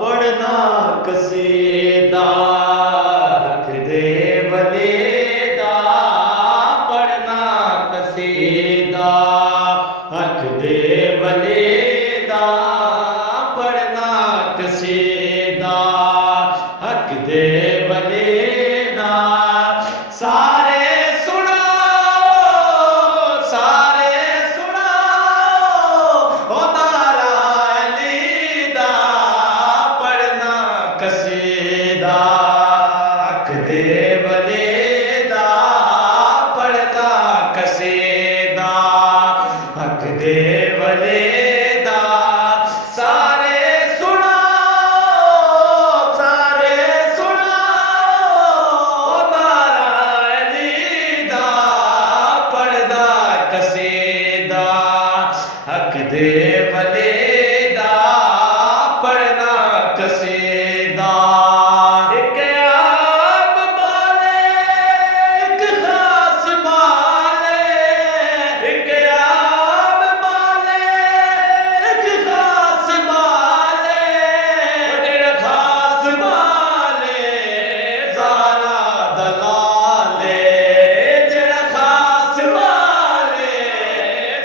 पढ़ना कसीदा रख दे वलीदा, पढ़ना कसीदा रख दे वलीदा, पढ़ना कसीदा रख दे वलीदा। सारे सुनाओ, सारे सुनाओ ओ तारा अलीदा, पढ़ना कसीदा रख दे वलीदा, पढ़ना कसीदा रख दे वलीदा। सारे सुनाओ, सारे सुनाओ तारा अलीदा, पढ़ना कसीदा रख दे वलीदा, पढ़ना कसीदा। एक आब बाले एक खास बाले, एक आब बाले एक खास बाले, जेड़ा खास बाले ज़ारा दलाले, जेड़ा खास बाले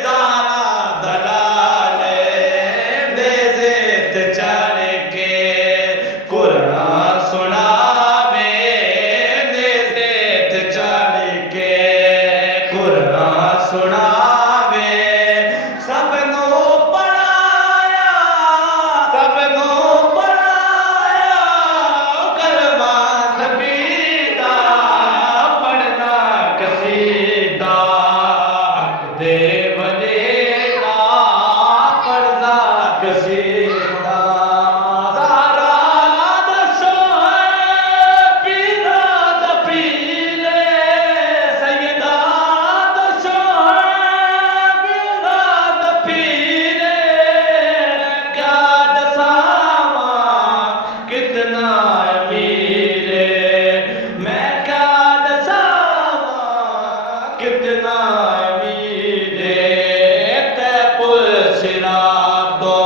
ज़ारा दलाले। नेज़े ते चढ़ के कुरान सुनावे, नेज़े ते चढ़ के कुरान सुनावे। सबनों पढ़ाया, सबनों पढ़ाया कलमा नबीदा, पढ़ना कसीदा रख दे वलीदा, पढ़ना कसीदा। ज़ारा दसो पीरा दा पीले, सैयदा दसो पीरा दा पीले। क्या दसावा कितना अमीरे, मैं क्या दसावा कितना अमीरे। तै पुल सिरातो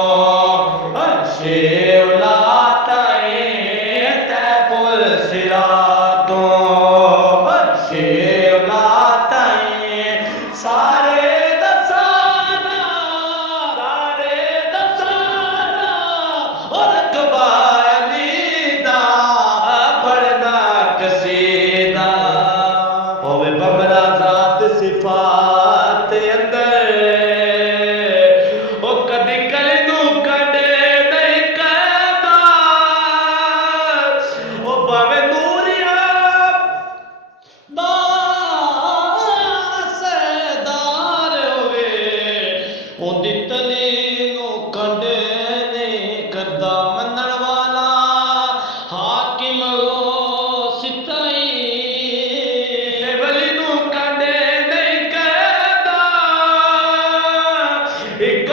अर्शे उलाताए, तै पुल सिरातो अर्शे उलाताए। सारे दसाना, सारे दसाना और रकबा अलीदा, पढ़ना कसीदा। होवे बबरा ज़ात सिफात अंदर, ओ कदी कलदू कदे नहीं कहदा, ओ भावे नूरिया दा सरदार होवे, ओदी तली नूं कंडे नहीं करदा मनण वाला। हाकिम ओ सिताई वली नूं कंडे नहीं कहदा। एक